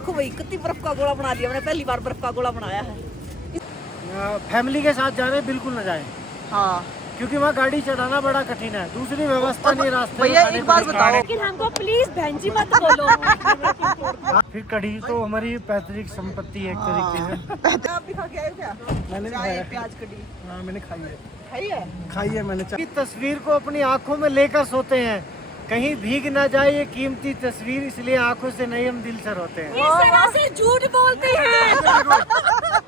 देखो भाई कितनी बर्फ का गोला बना दिया मैंने, पहली बार बर्फ का गोला बनाया है। फैमिली के साथ जाने बिल्कुल न जाए, हाँ क्योंकि वहाँ गाड़ी चढ़ाना बड़ा कठिन है, दूसरी व्यवस्था नहीं रास्ते भैया में। एक बात बताओ, लेकिन हमको प्लीज बहन जी मत बोलो। फिर कढ़ी तो हमारी पैतृक संपत्ति है एक तरीके से। आप भी खा के आए हो क्या? मैंने चाय प्याज कढ़ी हाँ मैंने खाई है, खाई है मैंने चाय। तस्वीर को अपनी आंखों में लेकर सोते हैं, कहीं भीग ना जाए ये कीमती तस्वीर, इसलिए आंखों से नहीं हम दिल से रोते हैं। इस तरह से झूठ बोलते हैं।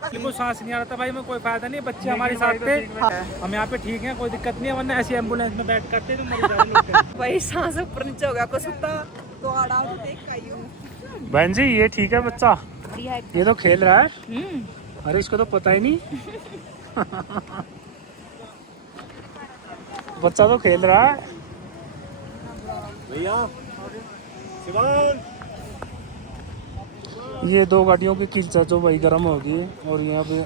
बिल्कुल सांस नहीं आ रहा था भाई, में कोई फायदा नहीं, बच्चे हमारे साथ थे, हम यहाँ पे ठीक हैं, कोई दिक्कत नहीं है, वरना ऐसी एम्बुलेंस में बैठ करते तो मर जाएंगे। भाई सांस ऊपर नीचे हो गया, कोई सुता तो आड़ा तो देख का यूं। बहन जी ये ठीक है बच्चा, ये तो खेल रहा है। अरे इसको तो पता ही नहीं। बच्चा तो खेल रहा है। भैया ये दो गाड़ियों की किल्चा जो भाई गर्म होगी और यहाँ पे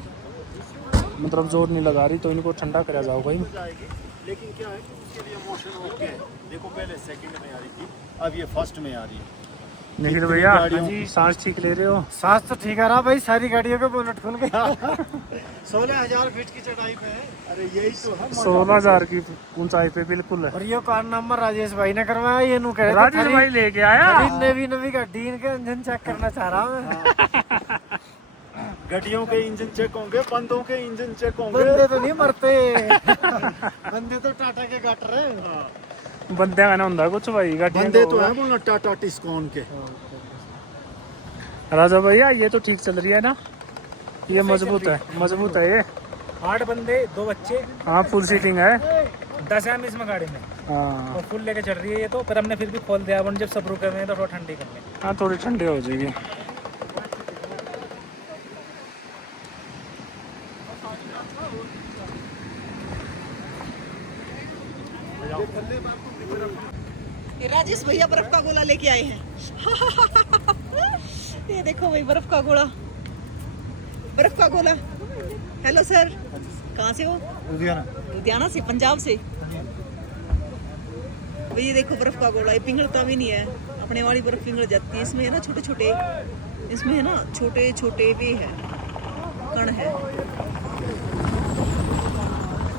मतलब जोर नहीं लगा रही, तो इनको ठंडा करा जाओ भाई। लेकिन क्या है कि उसके लिए मोशन ओके है। देखो पहले सेकंड में आ रही थी, अब ये फर्स्ट में आ रही है। निखिल भैया जी सांस ठीक ले रहे हो? सांस तो ठीक आ रहा भाई, सारी गाड़ियों के बोनट खुल गया। 16,000 फीट की चढ़ाई पे है। अरे यही तो हम 16,000 की ऊंचाई पे बिल्कुल है। और ये कारनामा राजेश भाई ने करवाया, ये नु कह राजेश भाई लेके आया। नवी नवी गाड़ी इनके इंजन चेक करना चाह रहा हूँ मैं। गड्डियों के इंजन चेक होंगे, बंदों के इंजन चेक होंगे। बंदे तो नहीं मरते। बंदे तो टाटा के काट रहे हैं। बंदे का ना होंगे कुछ भाई, गाड़ियां बंदे तो है बोलना टाटा टिस्कॉन के। राजा भैया ये तो ठीक चल रही है ना, ये मजबूत है ये। 8 बंदे 2 बच्चे, हाँ फुल सीटिंग है। 10 है इसमें गाड़ी में हाँ और फुल लेके चल रही है ये तो। पर हमने फिर भी खोल दिया, अपन जब सब रुके हुए हैं तो थोड़ा ठंडी कर ले। हाँ थोड़ी ठंडी हो जाएगी। ये राजेश भैया बर्फ का गोला लेके आए हैं। ये देखो भाई बर्फ का गोला, बर्फ का गोला। हेलो सर, कहाँ से हो? लुधियाना से, पंजाब से। भाई ये देखो बर्फ का गोला, ये पिघलता भी नहीं है, अपने वाली बर्फ पिघल जाती है। इसमें है ना छोटे छोटे, इसमें है ना छोटे छोटे वे है, कण है।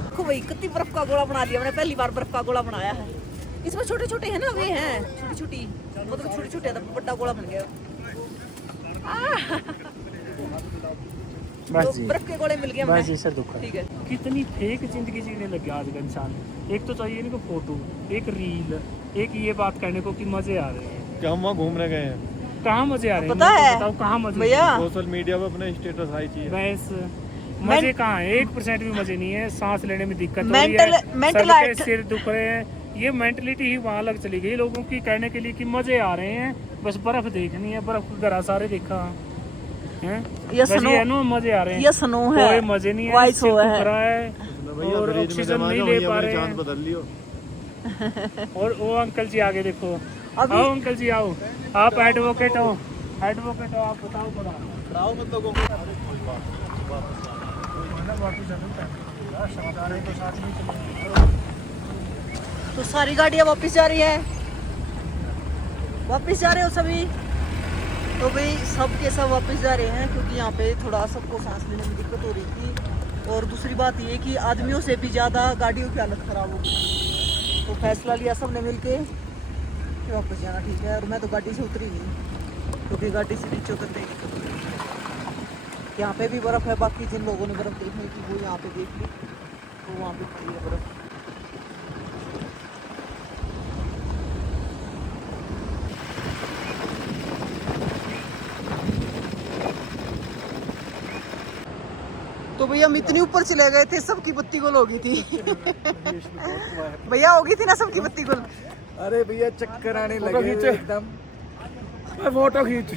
देखो भाई कितनी बर्फ का गोला बना दिया मैंने, पहली बार बर्फ का गोला बनाया है। इसमें छोटे छोटे है ना वे हैं, छोटी छोटी, मतलब छोटे छोटे तो बड़ा गोला बन गया। बस तो जी, बर्फ के गोले मिल गए बस हमें। जी सर दुख है। ठीक है। कितनी फेक जिंदगी जीने लग गया आज का इंसान। एक तो चाहिए इनको फोटो, एक रील, एक ये बात कहने को कि मजे आ रहे हैं। क्या हम वहाँ घूमने गए हैं? कहाँ मजे आ रहे हैं? पता है बताओ कहाँ मजे भैया, सोशल मीडिया पे अपने स्टेटस हाई चाहिए। बस मजे कहाँ है? 1% भी मजे नहीं है। सांस लेने में दिक्कत हो रही मेंटल है, सबके सिर दुख रहे हैं। ये मेंटलिटी ही वहाँ लग चली गई लोगों की, कहने के लिए कि मजे आ रहे हैं, बस बर्फ देखनी है, बर्फ का घरा सारे देखा हैं। ये बस स्नो, ये नो मजे आ रहे हैं, ये स्नो है, कोई मजे नहीं है, वाइट सिर हुआ दुख है। रहा है और ऑक्सीजन नहीं ले पा रहे हैं। बदल लियो। और वो अंकल जी आगे देखो, अभी आओ अंकल जी आओ, आप एडवोकेट हो, एडवोकेट हो, आप बताओ बड़ा खड़ाओ मतलब तो सारी गाड़ियाँ वापस जा रही है, वापस जा रहे हो सभी? तो भाई सब के सब वापस जा रहे हैं, क्योंकि यहाँ पे थोड़ा सबको सांस लेने में दिक्कत हो रही थी। और दूसरी बात ये कि आदमियों से भी ज़्यादा गाड़ियों की हालत ख़राब हो गई। तो फैसला लिया सबने मिल के कि वापस जाना ठीक है। और मैं तो गाड़ी से उतरी नहीं, क्योंकि गाड़ी से नीचे उतरने की दिक्कत हो रही है। यहाँ पे भी बर्फ़ है, बाकी जिन लोगों ने बर्फ़ देखने की वो यहाँ पे देख ली, तो वहाँ पे खड़ी है बर्फ़। तो भैया हम इतनी ऊपर चले गए थे, सबकी बत्ती गुल हो गई थी। भैया हो गई थी ना सबकी बत्ती गुल? अरे भैया चक्कर आने लगे एकदम। फोटो खींच।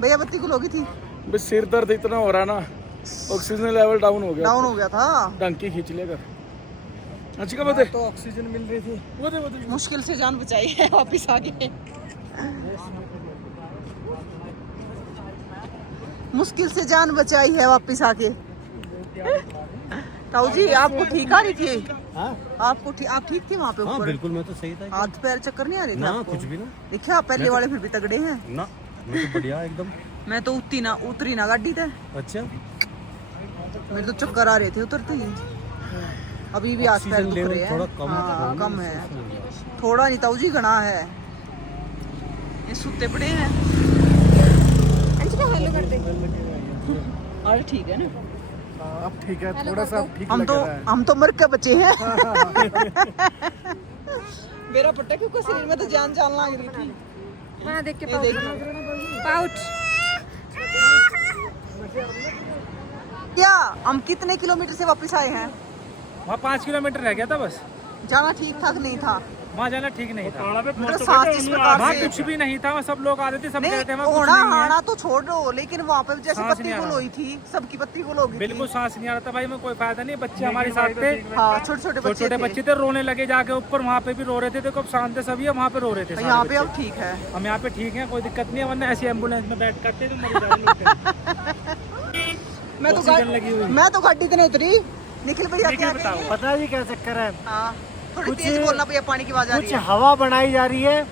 भैया बत्ती गुल हो गई थी, बस सिर दर्द इतना हो रहा ना, ऑक्सीजन लेवल डाउन हो गया। डाउन हो गया था। टंकी खींच लेकर अच्छी का बता। तो ऑक्सीजन मिल रही थी, वो मुश्किल से जान बचाई है, वापिस आ गए। मुश्किल से जान बचाई है, वापिस आके। ताऊ जी आपको ठीक आ रही थी? आपको आप ठीक थे वहाँ पे ऊपर? बिल्कुल मैं तो सही था। हाथ पैर चक्कर नहीं आ रहे थे आपको? कुछ भी ना। देखिए आप पहले वाले फिर भी तगड़े हैं। ना मैं तो बढ़िया एकदम। मैं तो उतरी ना गाड़ी थे। अच्छा, मेरे तो चक्कर आ रहे थे उतरते ही। अभी भी आस पैर दुख रहे हैं। थोड़ा कम हाँ, कम है, थोड़ा नहीं ताऊ जी घना है। ये सुते पड़े हैं। हेलो कर दे। अरे ठीक है ना, अब ठीक है, थोड़ा सा ठीक हम लग रहा है। तो मर के बचे हैं। मेरा पट्टा क्यों शरीर में तो जान लग रही थी। वहाँ देख के ये देख लो। पाउच। क्या हम कितने किलोमीटर से वापस आए हैं? वहाँ 5 किलोमीटर रह गया था बस। जाना ठीक ठाक नहीं था, वहाँ जाना ठीक नहीं था। मतलब सांस इस प्रकार वहाँ से कुछ भी नहीं था, सब लोग आ रहे थे, सब नहीं, कहते हैं वहाँ कुछ होना नहीं है। हाना तो छोड़ दो, लेकिन वहाँ पे जैसे सांस पत्ती नहीं आ गुल रहा। हुई थी, सबकी पत्ती गुल हो गई बिल्कुल थी। सांस नहीं आ रहा था भाई, में कोई फायदा नहीं। बच्चे हमारे साथ थे, हाँ, छोटे छोटे छोटे छोटे बच्चे थे, रोने लगे जाके ऊपर। वहाँ पे भी रो रहे थे, देखो अब शांत थे सभी, वहाँ पे रो रहे थे सारे यहाँ पे बच्चे। अब ठीक है। हम यहाँ पे ठीक है, कोई दिक्कत नहीं है, वरना ऐसी एम्बुलेंस में बैठ करते तो मर जाते लोग। मैं तो गाड़ी तो नहीं उतरी। निखिल भैया क्या बताओ। कहेंगे? पता है जी क्या चक्कर है? हाँ, थोड़ी कुछ- तेज बोलना भैया, पानी की आवाज आ रही कुछ है। हवा बनाई जा रही है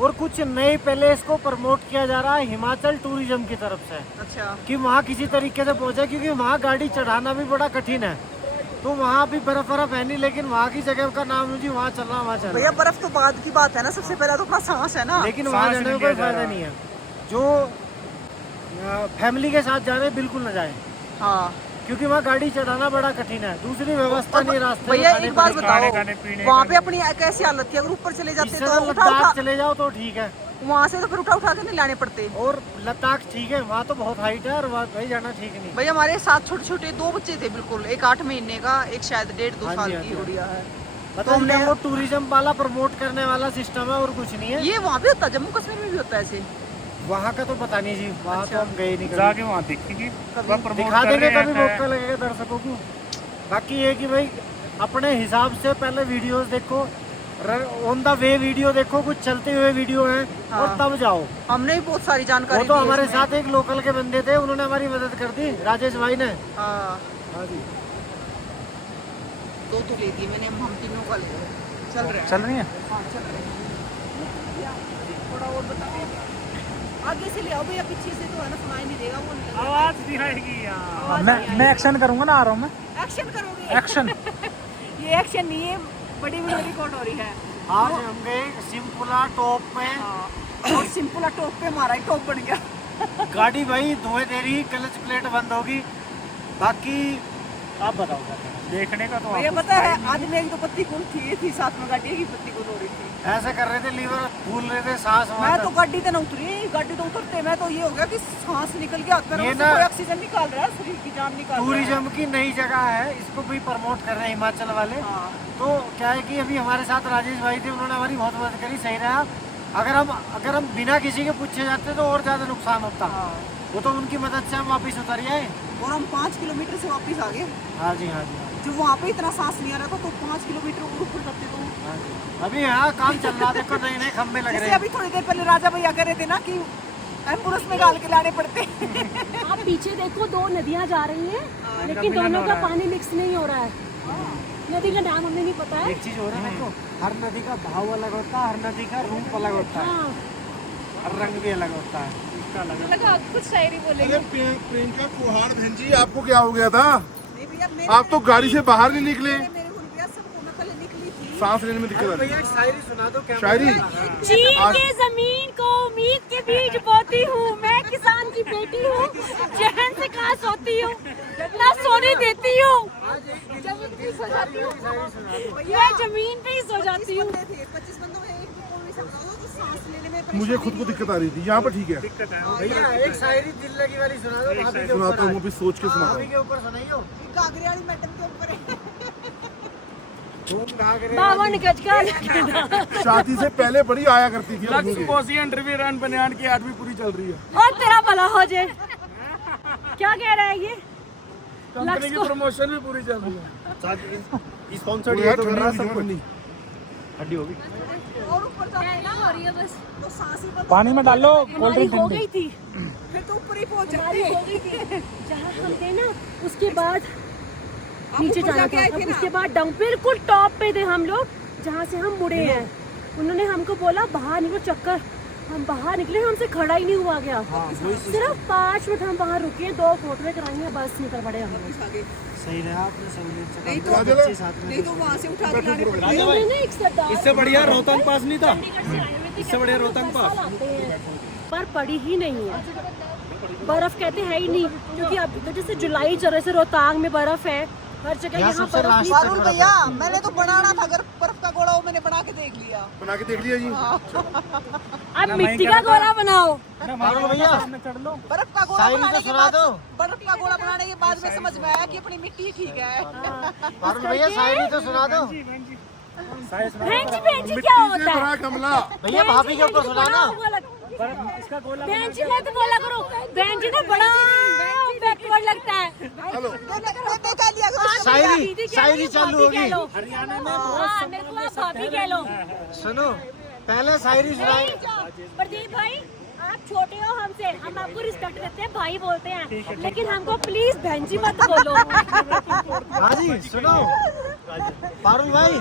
और कुछ नई पहले इसको प्रमोट किया जा रहा है हिमाचल टूरिज्म की तरफ से, अच्छा, कि वहाँ किसी तरीके से पहुंचे, क्योंकि वहाँ गाड़ी चढ़ाना भी बड़ा कठिन है। तो वहाँ भी बर्फ है नहीं, लेकिन वहाँ की जगह का नाम है जी, वहाँ चलना, वहाँ चलना। भैया बर्फ तो बाद की बात है ना, सबसे पहले तो अपना सांस है ना। लेकिन वहाँ सांस जाने नहीं में कोई लिया जा फायदा रहा। नहीं है। जो फैमिली के साथ जा रहे हैं बिल्कुल न जाए, हाँ क्योंकि वहाँ गाड़ी चढ़ाना बड़ा कठिन है, दूसरी व्यवस्था नहीं रास्ते में भैया खाने एक बात पीने की। बताओ, खाने पीने वहाँ पे अपनी कैसी हालत थी? अगर ऊपर चले जाते इससे तो अगर उठा लद्दाख चले जाओ तो ठीक है, वहाँ से तो फिर उठा के नहीं लाने पड़ते। और लद्दाख ठीक है, वहाँ तो बहुत हाइट है और वहाँ भाई जाना ठीक नहीं। भैया हमारे साथ छोटे छोटे 2 बच्चे थे, बिल्कुल, एक 8 महीने का, एक शायद 1.5-2 हाँ जी, साल हाँ की जी। गुड़िया है। मतलब हमने वो टूरिज्म वाला प्रमोट करने वाला सिस्टम है और कुछ नहीं है। ये वहाँ पे होता है, जम्मू कश्मीर में भी होता है ऐसे? वहाँ का तो पता नहीं जी, वहाँ अच्छा। तो हम गए नहीं कभी। जाके वहाँ देखेंगे, वहाँ promote दिखा कर देंगे रहे कभी, हैं। मौका लगेगा दर्शकों को। बाकी ये कि भाई अपने हिसाब से पहले वीडियोस देखो, ऑन द वे वीडियो देखो, कुछ चलते हुए वीडियो हैं हाँ। और तब जाओ। हमने भी बहुत सारी जानकारी वो तो दी है हमारे इसमें। साथ एक लोकल के बंदे थे, उन्होंने हमारी मदद कर दी, राजेश भाई ने। हाँ, हाँ जी, 2 तो ले दिए मैंने, हम तीनों का ले लिया। चल रहे हैं। चल रही है। हाँ, चल रहे हैं। थोड़ा और बताओ, आगे से ले आओ भैया, पीछे से तो है ना, सुनाई नहीं देगा वो। आवाज नहीं आएगी यार। मैं एक्शन करूंगा ना, आ रहा हूँ मैं एक्शन करोगे? एक्शन। ये एक्शन नहीं है, बड़ी वीडियो रिकॉर्ड हो रही है। आज हम गए सिंपुला टॉप में, और सिंपल टॉप पे मारा है, टॉप बढ़ गया। गाड़ी भाई धुएं दे रही, क्लच प्लेट बंद होगी। बाकी आप बताओ क्या करें? देखने का तो भैया आपको पता है, आज मेरी तो पत्ती गुल थी साथ में, गाड़ी की पत्ती गुल हो रही थी। ऐसे कर रहे थे, लीवर फूल रहे थे, सांस मैं वहाँ तो तक। गाड़ी तो ना उतरी, गाड़ी तो उतरते मैं तो ये हो गया कि सांस निकल गया, हाथ ये पैरों से ना- कोई ऑक्सीजन निकाल रहा है, शरीर की जान निकाल रहा है। टूरिज्म की नई जगह है, इसको भी प्रमोट कर रहे हैं हिमाचल वाले। हाँ। तो क्या है कि अभी हमारे साथ राजेश भाई थे, उन्होंने हमारी बहुत मदद करी, सही रहा। अगर हम बिना किसी के पूछे जाते तो और ज्यादा नुकसान होता। हाँ। वो तो उनकी मदद से हम वापिस उतर आए। और हम 5 किलोमीटर से वापस आ गए। हाँ जी, हाँ जी, हाँ जो वहाँ पे इतना सांस नहीं आ रहा था, तो 5 किलोमीटर और ऊपर जाते तो जी, हाँ जी। अभी यहाँ काम चल रहा, देखो नए नए खम्भे लग रहे जैसे हैं। अभी थोड़ी देर पहले राजा भैया कह रहे थे ना कि एम्बुलेंस में गाल के लाने पड़ते। आप पीछे देखो, 2 नदियां जा रही हैं, लेकिन दोनों का पानी मिक्स नहीं हो रहा है। नदी का नाम हमें नहीं पता है। एक चीज हो रहा है, देखो हर नदी का भाव अलग होता है, हर नदी का रूप अलग होता है, हाँ, हर रंग भी अलग होता है। लगा कुछ शायरी बोलेंगे। प्रियंका कुहाड़ बहन जी, आपको क्या हो गया था? नहीं भैया, आप तो गाड़ी से बाहर नहीं निकले, मेरे हुल भैया सबको मैं पहले निकली थी। सांस लेने में दिक्कत आ रही भैया एक शायरी सुना दो क्या? शायरी? चीन के जमीन को उम्मीद के बीज बोती हूँ, मैं किसान की बेटी हूँ, चैन से कहाँ सोती हूँ, ना सोने देती हूँ, जमीन पे ही सो जाती हूँ, मैं जमीन पे ही सो जाती हूँ। 25 बंदों में एक भी कोई नहीं सकता हो, तो सांस लेने में मुझे खुद को दिक्कत आ रही थी, यहाँ पर ठीक है। भैया एक शायरी दिल लगी वाली सुना दो, भाभी के सुनाता ऊपर हूँ, अभी सोच के सुनाता भाभी हूँ। के ऊपर सुनाइयो। घाघरे वाली मैडम के ऊपर है। तुम घाघरे 52 गज का लखना। शादी से पहले बड़ी आया करती थी, अब भूल गई। कोसी अंडरवियर एंड बनियान की एड भी पूरी चल रही है। और तेरा भला हो जाए। क्या कह रहा है ये? कंपनी की प्रमोशन भी पूरी चल रही है। वो यार ठंडी हुई सब ठंडी। और ऊपर जाते ना हो रही है बस। तो सांस ही बंद पानी में डालो कोल्ड हमारी ड्रिंक हो ठंडी। गई थी, फिर तो ऊपर ही पहुंच हमारी जाते। हो गई थी। जहाँ हम थे ना, उसके बाद नीचे ऊपर जाना जाके था, आए थे अब ना? उसके बाद डाउन, बिल्कुल टॉप पे थे हम लोग, जहाँ से हम मुड़े हैं। उन्होंने हमको बोला बाहर निकलो, चक्कर हम बाहर निकले, हमसे खड़ा ही नहीं हुआ गया। सिर्फ 5 मिनट हम वहाँ रुके, 2 फोटो कराई हैं, बस निकल पड़े हम लोग। सही रहा आपने सहूलियत से नहीं काम तो- किया, बच्चे साथ में नहीं तो वहाँ से उठा के लाने पड़ेंगे। हमने ना एक सरदार इससे बढ़िया रोहतांग पास नहीं था। चंडीगढ़ से आए हुए थे, इससे बढ़िया रोहतांग पास। आते हैं, पर पड़ी ही नहीं है। बर्फ कहते हैं ही नहीं, क्योंकि अब तो जैसे जुलाई चल रहे से रोहतांग में बर्फ है, हर जगह यहाँ यहाँ सबसे बर्फ नहीं। फारूक भैया, मैंने तो बनाना था अगर बर्फ का गोला, वो मैंने बना के देख लिया। बना के देख लिया जी। अब मिट्टी का गोला बनाओ। फारूक भैया चढ़ लो। बर्फ का गोला शायरी तो बनाने के सुना बाद, दो। बर्फ का गोला बनाने के बाद में समझ में आया कि अपनी मिट्टी ठीक है। फारूक भैया शायरी तो सुना दो। बेंच क्या होता है? बड़ा कमला। भैया भाभी के ऊपर सुनाना। इसका गोला बेंच में तो बोला करो, बेंच तो बड़ा बैकवर्ड लगता है। हेलो देखा लिया करो। शायरी शायरी चालू होगी। हरियाणा में हाँ, मेरे को आप भाभी कह लो। सुनो पहले शायरी सुनाई। प्रदीप भाई, आप छोटे हो हमसे, हम आपको रिस्पेक्ट देते हैं, भाई बोलते हैं, लेकिन हमको प्लीज भैंजी मत बोलो। हाँ जी सुनो। फारूक भाई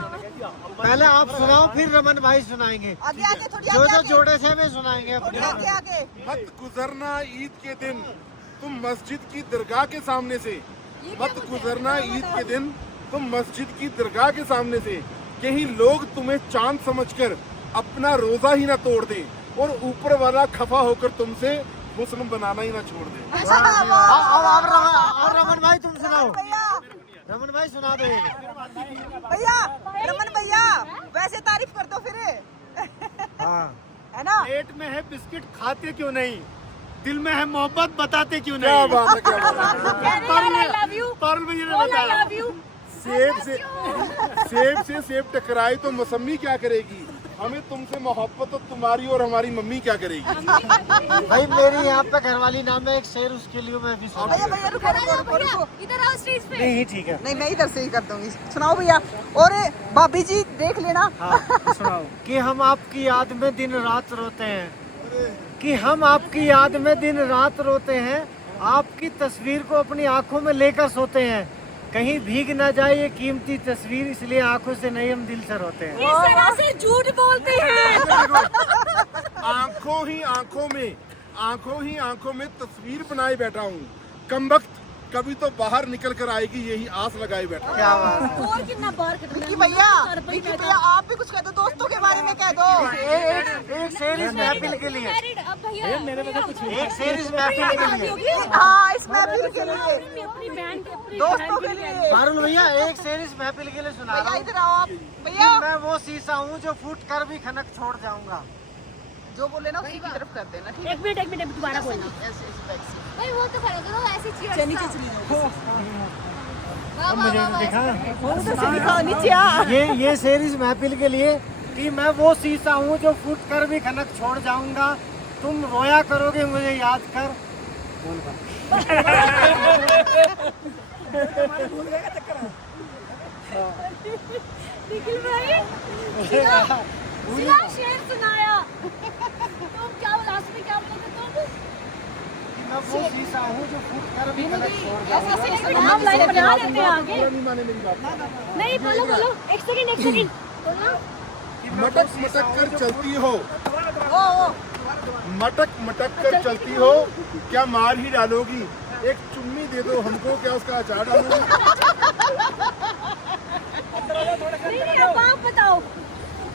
पहले आप सुनाओ, फिर रमन भाई सुनाएंगे। आगे आगे थोड़ी जो आगे जो आगे। जोड़े थे वे सुनाएंगे अपने। आगे आगे। मत गुजरना ईद के दिन तुम मस्जिद की दरगाह के सामने से। मत गुजरना ईद के दिन तुम मस्जिद की दरगाह के सामने से। कहीं लोग तुम्हें चांद समझकर अपना रोजा ही ना तोड़ दे, और ऊपर वाला खफा होकर तुमसे मुस्लिम बनाना ही ना छोड़ दे। और रमन भाई तुम सुनाओ। भैया, रमन भाई सुना दो। भैया, रमन भैया, वैसे तारीफ कर दो फिर, हाँ है ना? पेट में है बिस्किट खाते क्यों नहीं, दिल में है मोहब्बत बताते क्यों क्या नहीं। बात है, क्या बात है। I love you, पारुल भैया ने all I बताया। love you। सेब से सेब टकराई तो मौसमी क्या करेगी, हमें तुमसे मोहब्बत तो तुम्हारी और हमारी मम्मी क्या करेगी। भाई मेरी यहाँ पे घरवाली नाम है एक शेर, उसके लिए मैं भी सुना। भैया भैया रुको रुको रुको। इधर आओ स्टेज पे। नहीं ठीक है। नहीं, मैं इधर से ही कर दूंगी। सुनाओ भैया। और भाभी जी देख लेना। सुनाओ। कि हम आपकी याद में दिन रात रोते हैं, कि हम आपकी याद में दिन रात रोते हैं, आपकी तस्वीर को अपनी आंखों में लेकर सोते हैं, कहीं भीग ना जाए ये कीमती तस्वीर, इसलिए आंखों से नहीं हम दिल से रोते हैं। इस तरह से झूठ बोलते हैं। आंखों ही आंखों में तस्वीर बनाए बैठा हूँ, कमबख्त कभी तो बाहर निकल कर आएगी यही आस लगाए बैठा हूँ। क्या बात है। और कितना बार कटना विक्की भैया आप भी कुछ कह दो, दोस्तों के बारे में कह दो। एक शेर इस महफिल के लिए। अब भैया मेरे में कुछ एक शेर इस महफिल के लिए। हाँ, इस महफिल के लिए, अपनी बहन के, अपनी दोस्तों के लिए। फारूल भैया एक शेर इस महफिल के लिए सुना रहा भैया हूँ। इधर आओ आप। कि भैया मैं वो शीशा हूँ जो फूट कर भी खनक छोड़ जाऊंगा। जो बोले ना उसी की तरफ कर देना, ठीक है? एक मिनट दोबारा बोलना। ऐसे इस बैग से। भाई वो तो खड़े करो, ऐसे चीयर नीचे चली मुझे दिखा जाओ, नीचे आ। ये शेर इस महफिल के लिए कि मैं वो शीशा हूँ जो फूट कर भी खनक छोड़ जाऊंगा, तुम रोया करोगे मुझे याद कर। निखिल भाई, सिला शेर सुनाया। तुम क्या लास्ट में क्या बोले थे तुम? मैं वो शीशा हूँ जो फूट कर भी खनक छोड़ जाऊंगा। ऐसे हम लाइन बना लेते हैं आगे। नहीं माने मेरी बात। नहीं बोलो, एक सेकंड बोलो। मटक मटक कर चलती हो, ओ मटक मटक कर चलती हो, क्या मार ही डालोगी, एक चुम्मी दे दो हमको, क्या उसका अचार डालोगी। नहीं, अब आप बताओ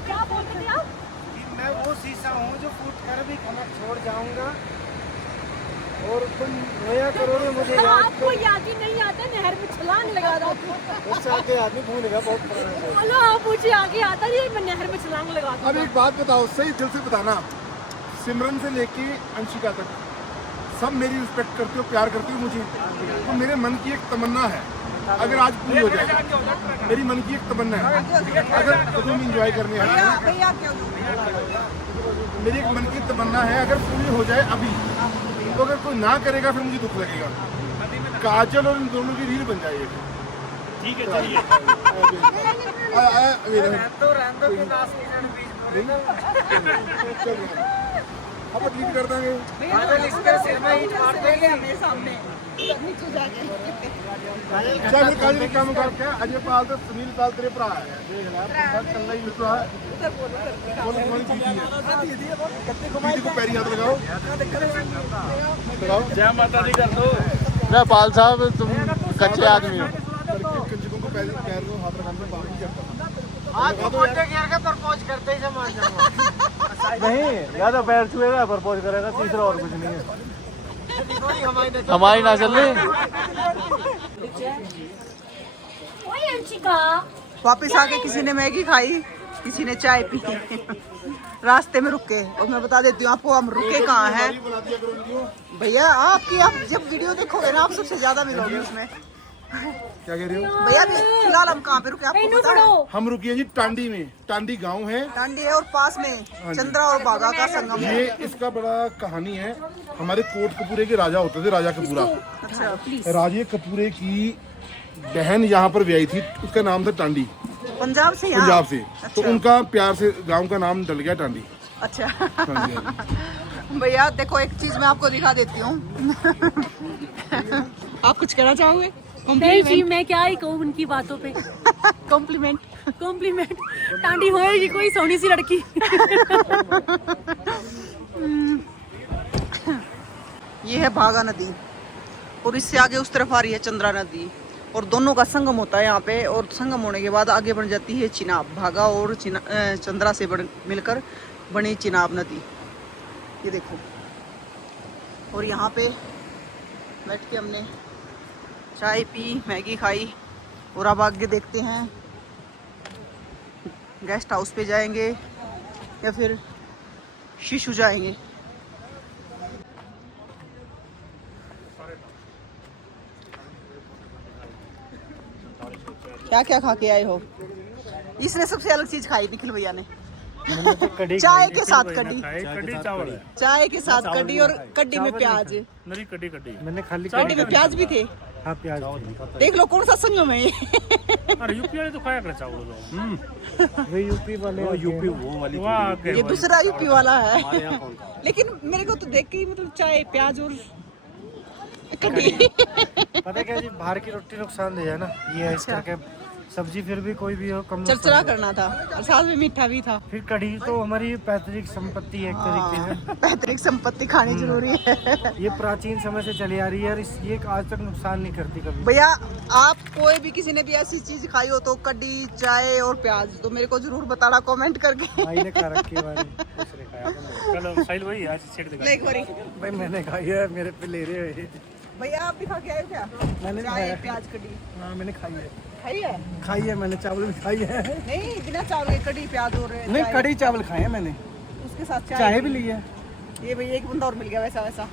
क्या बोलते थे आप? कि मैं वो शीशा हूँ जो फूट कर भी खनक छोड़ जाऊंगा, और तुम रोया करोगे मुझे याद आपको कर। याद ही नहीं आता, नहर में छलांग लगा दो। उससे आगे आदमी भूलेगा, बहुत पुराना है। बोलो आप, मुझे आगे आता है, मैं नहर में छलांग लगा अब दूँ। एक बात बताओ, सही दिल से बताना, सिमरन से लेके अंशिका तक सब मेरी रिस्पेक्ट करते हो, प्यार करते हो मुझे, तो मेरे मन की एक तमन्ना है, अगर आज पूरी हो जाए, मेरी मन की एक तमन्ना है, अगर तुम इंजॉय करने आए हो, भैया क्या मेरी एक मन की तमन्ना है, अगर पूरी हो जाए अभी, तो अगर कोई ना करेगा फिर मुझे दुख लगेगा। काजल और इन दोनों की रील बन जाएगी। ठीक है चलिए। अब डिलीट कर देंगे। सामने नीचे जाके चल काजी काम कर क्या अजय पाल तो सुनील पाल तेरे भरा है देख ले कल्ला ही निकला है कौन दीदी को पैरी हाथ लगाओ जय माता दी कर दो। मैं पाल साहब तुम कच्चे आदमी हो। कंजकों को पैर को हाथ लगाने में बात नहीं करता। आज तो मोटे गियर के प्रपोज करते ही मान जाऊंगा। नहीं या तो पैर छुएगा प्रपोज करेगा तीसरा और कुछ नहीं है। हमारी ना चल रही। ओए अंशिका वापस आके किसी ने मैगी खाई, किसी ने चाय पी, रास्ते में रुके। और मैं बता देती हूँ आपको हम रुके कहाँ हैं भैया। आप जब वीडियो देखोगे ना आप सबसे ज्यादा मिलोगे उसमें। क्या कह रही हो भैया फिलहाल हम कहाँ पे रुके आपको पता है? हम रुकिए जी टांडी में। टांडी गांव है टांडी है और पास में चंद्रा और बागा का संगम है। ये इसका बड़ा कहानी है। हमारे कोटकपूरे के राजा होते थे राजा कपूरा। अच्छा राजे कपूरे की बहन यहाँ पर ब्याही थी उसका नाम था टांडी पंजाब से यहाँ पंजाब से। तो अच्छा। उनका प्यार से गांव का नाम डल गया टांडी। अच्छा हाँ जी, हाँ जी। भैया देखो एक चीज मैं आपको दिखा देती हूँ। आप कुछ कहना चाहोगे? नहीं जी मैं क्या ही कहूँ उनकी बातों पे। कॉम्प्लीमेंट। कॉम्प्लीमेंट टांडी होएगी कोई सोनी सी लड़की। ये है भागा नदी और इससे आगे उस तरफ आ रही है चंद्रा नदी और दोनों का संगम होता है यहाँ पे। और संगम होने के बाद आगे बन जाती है चिनाब। भागा और चंद्रा से मिलकर बनी चिनाब नदी। ये देखो और यहाँ पे बैठ के हमने चाय पी, मैगी खाई और अब आगे देखते हैं गेस्ट हाउस पे जाएंगे या फिर शिशु जाएंगे। क्या क्या खा के आए हो? इसने सबसे अलग चीज खाई निखिल भैया ने। चाय के साथ कड़ी, कड़ी चावल है। चाय के साथ कड़ी और कड़ी में प्याज। नरी कड़ी कड़ी। मैंने खाली कड़ी में प्याज भी थे। हाँ प्याज देख लो कौन सा संगम है ये। अरे यूपी वाले तो खाया कर चावल तो। वे यूपी वाले यूपी वो वाली वाह ये दूसरा यूपी वाला है। लेकिन मेरे को तो देख के ही मतलब चाय प्याज और कड़ी। पता क्या जी बाहर की रोटी नुकसान दे है ना ये इस करके सब्जी फिर भी कोई भी हो कम चरचरा करना था और साथ में मीठा भी था। फिर कढ़ी तो हमारी पैतृक संपत्ति है एक तरीके से। पैतृक संपत्ति खानी जरूरी है। ये प्राचीन समय से चली आ रही है और ये आज तक नुकसान नहीं करती कभी। भैया आप कोई भी किसी ने भी ऐसी चीज खाई हो तो कड़ी चाय और प्याज तो मेरे को जरूर बताना कमेंट करके। भाई ने खा रखी है भाई दूसरे खाया चलो साहिल भाई आज सेट दिखा। एक बारी भाई मैंने खाई है मेरे पे ले रहे हो भैया आप भी खा के आए हो क्या? मैंने चाय प्याज कड़ी हाँ मैंने खाई है खाई है? मैंने चावल भी खाई है। नहीं बिना चावल के कड़ी प्याज और नहीं चाय। कड़ी चावल खाए हैं मैंने उसके साथ चाय भी ली है। ये भैया एक बंदा और मिल गया वैसा वैसा।